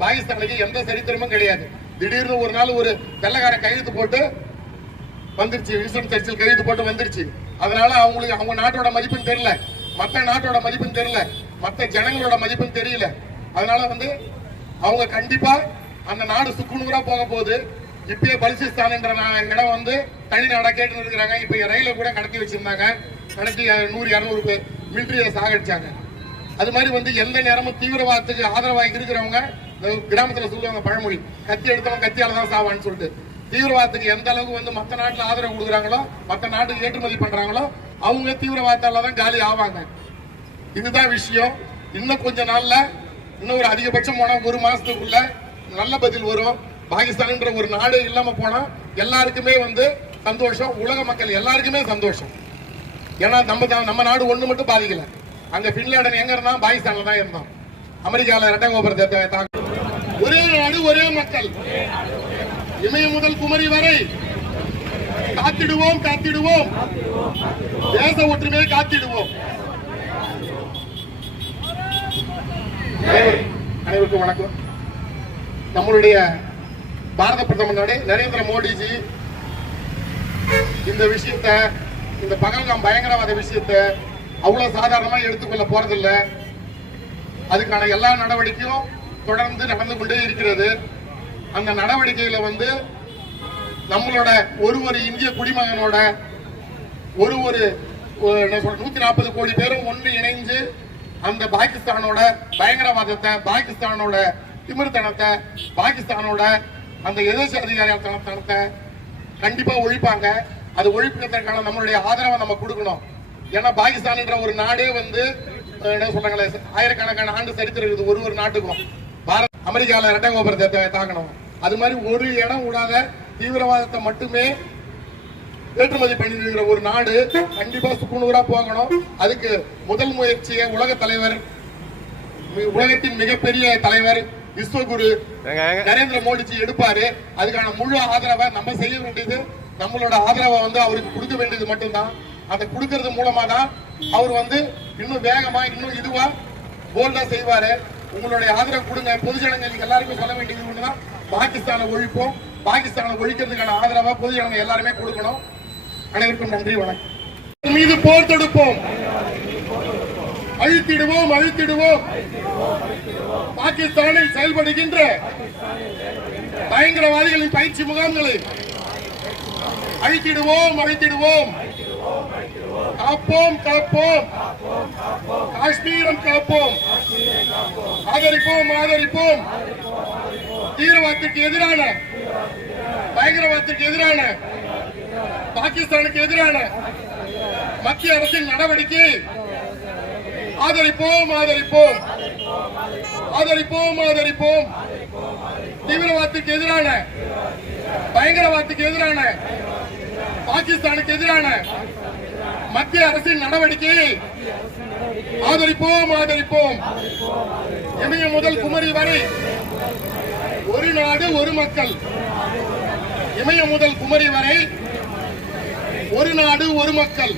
பாகிஸ்தானுக்கு எந்த சரித்திரமும் கிடையாது. திடீர்னு ஒரு நாள் ஒரு வெள்ளக்கார கையெழுத்து போட்டு வந்துருச்சு, வில்சன் சர்ச்சில் கையெழுத்து போட்டு வந்துருச்சு. அதனால அவங்களுக்கு அவங்க நாட்டோட மதிப்புன்னு தெரியல, மற்ற நாட்டோட மதிப்புன்னு தெரியல, மற்ற ஜனங்களோட மதிப்புன்னு தெரியல. அதனால அவங்க கண்டிப்பா அந்த நாடு சுக்குநூறா போக போகுது. இப்பயே பலுசிஸ்தான் என்ற இடம் தனி நாடா கேட்டு இருக்கிறாங்க. இப்ப ரயில கூட கடத்தி வச்சிருந்தாங்க, கடத்தி 100-200 பேர் மிலிட்டரியை சாகடிச்சாங்க. அது மாதிரி எந்த நேரமும் தீவிரவாதத்துக்கு ஆதரவாக இருக்கிறவங்க கிராமத்துல சொல்லுவாங்க பழமொழி, கத்தி எடுத்தவங்க கத்தியால தான் சாவான்னு சொல்லிட்டு. தீவிரவாதத்துக்கு எந்த அளவுக்கு மற்ற நாட்டுல ஆதரவு கொடுக்குறாங்களோ, மற்ற நாட்டுக்கு ஏற்றுமதி பண்றாங்களோ அவங்க தீவிரவாதத்தால தான் காலி ஆவாங்க. இதுதான் விஷயம். இன்னும் கொஞ்ச நாள்ல, இன்னும் ஒரு அதிகபட்சம் போனா 1 மாசத்துக்குள்ள நல்ல பதில் வரும். பாகிஸ்தான் ஒரு நாடு இல்லாம போனா எல்லாருக்குமே சந்தோஷம், உலக மக்கள் எல்லாருக்குமே சந்தோஷம். ஏன்னா நம்ம நாடு ஒண்ணு மட்டும் பாதிக்கல. அங்க பின்லாடன் எங்க இருந்தா பாகிஸ்தான்ல தான் இருந்தான். அமெரிக்கால இரட்டை கோபுரத்தை ஒரே நாடு ஒரே மக்கள், இமயம் முதல் குமரி வரை காத்திடுவோம் காத்திடுவோம், தேச ஒற்றுமையை காத்திடுவோம். அனைவருக்கும் வணக்கம். நம்மளுடைய பாரத பிரதமர் நரேந்திர மோடிஜி இந்த விஷயத்த, இந்த பகல்காம் பயங்கரவாத விஷயத்த அவ்வளவு சாதாரணமா எடுத்துக்கொள்ள போறதில்ல. அதுக்கான எல்லா நடவடிக்கையும் தொடர்ந்து நடந்து கொண்டே இருக்கிறது. அந்த நடவடிக்கையில நம்மளோட ஒரு இந்திய குடிமகனோட ஒரு 140 கோடி பேரும் ஒன்று இணைந்து அந்த பாகிஸ்தானோட பயங்கரவாதத்தை, பாகிஸ்தானோட திமிர்த்தனத்தை, பாகிஸ்தானோட அந்த எதிர்த்து அதிகாரித்தனத்தை கண்டிப்பா ஒழிப்பாங்க. அது ஒழிப்புக்கான நம்மளுடைய ஆதரவை நம்ம கொடுக்கணும். ஏன்னா பாகிஸ்தான் ஒரு நாடே என்ன சொல்றாங்களே, ஆயிரக்கணக்கான ஆண்டு சரித்திரம் இருக்குது ஒரு நாட்டுக்கும். அமெரிக்கால இரட்டை கோபுரத்தை தாக்கணும். அது மாதிரி ஒரு இடம் விடாத தீவிரவாதத்தை மட்டுமே ஏற்றுமதி பண்ணிருக்கிற ஒரு நாடு கண்டிப்பா சுக்குநூறா போகணும். அதுக்கு முதல் முயற்சியை உலகத்தின் மிகப்பெரிய தலைவர் விஸ்வகுரு நரேந்திர மோடிஜி எடுப்பாரு. அதுக்கான முழு ஆதரவை நம்ம செய்ய வேண்டியது, நம்மளோட ஆதரவை அவருக்கு கொடுக்க வேண்டியது மட்டும்தான். அதை கொடுக்கறது மூலமா தான் அவர் இன்னும் வேகமா, இன்னும் இதுவா போல்டா செய்வாரு. உங்களுடைய ஆதரவு கொடுங்க. பொதுஜனங்கள் எல்லாருக்கும் சொல்ல வேண்டியது ஒண்ணுதான், பாகிஸ்தானை ஒழிப்போம். பாகிஸ்தானை ஒழிக்கிறதுக்கான ஆதரவா பொதுஜனங்கள் எல்லாருமே கொடுக்கணும். அனைவருக்கும் நன்றி, வணக்கம். மீது போர் தொடுப்போம், அழித்திடுவோம் அழித்திடுவோம். பாகிஸ்தானில் செயல்படுகின்ற பயங்கரவாதிகளின் பயிற்சி முகாம்களை அழித்திடுவோம் அழித்திடுவோம். காப்போம் காப்போம், காஷ்மீரம் காப்போம். ஆதரிப்போம் ஆதரிப்போம். தீவிரவாதத்திற்கு எதிரான, பயங்கரவாதத்திற்கு எதிரான, பாகிஸ்தானுக்கு எதிரான மத்திய அரசின் நடவடிக்கை ஆதரிப்போம் ஆதரிப்போம் ஆதரிப்போம் ஆதரிப்போம். தீவிரவாதத்துக்கு எதிரான, பயங்கரவாதத்துக்கு எதிரான, பாகிஸ்தானுக்கு எதிரான மத்திய அரசின் நடவடிக்கையை ஆதரிப்போம் ஆதரிப்போம். இமயம் முதல் குமரி வரை ஒரு நாடு ஒரு மக்கள். இமயம் முதல் குமரி வரை ஒரு நாடு ஒரு மக்கள்.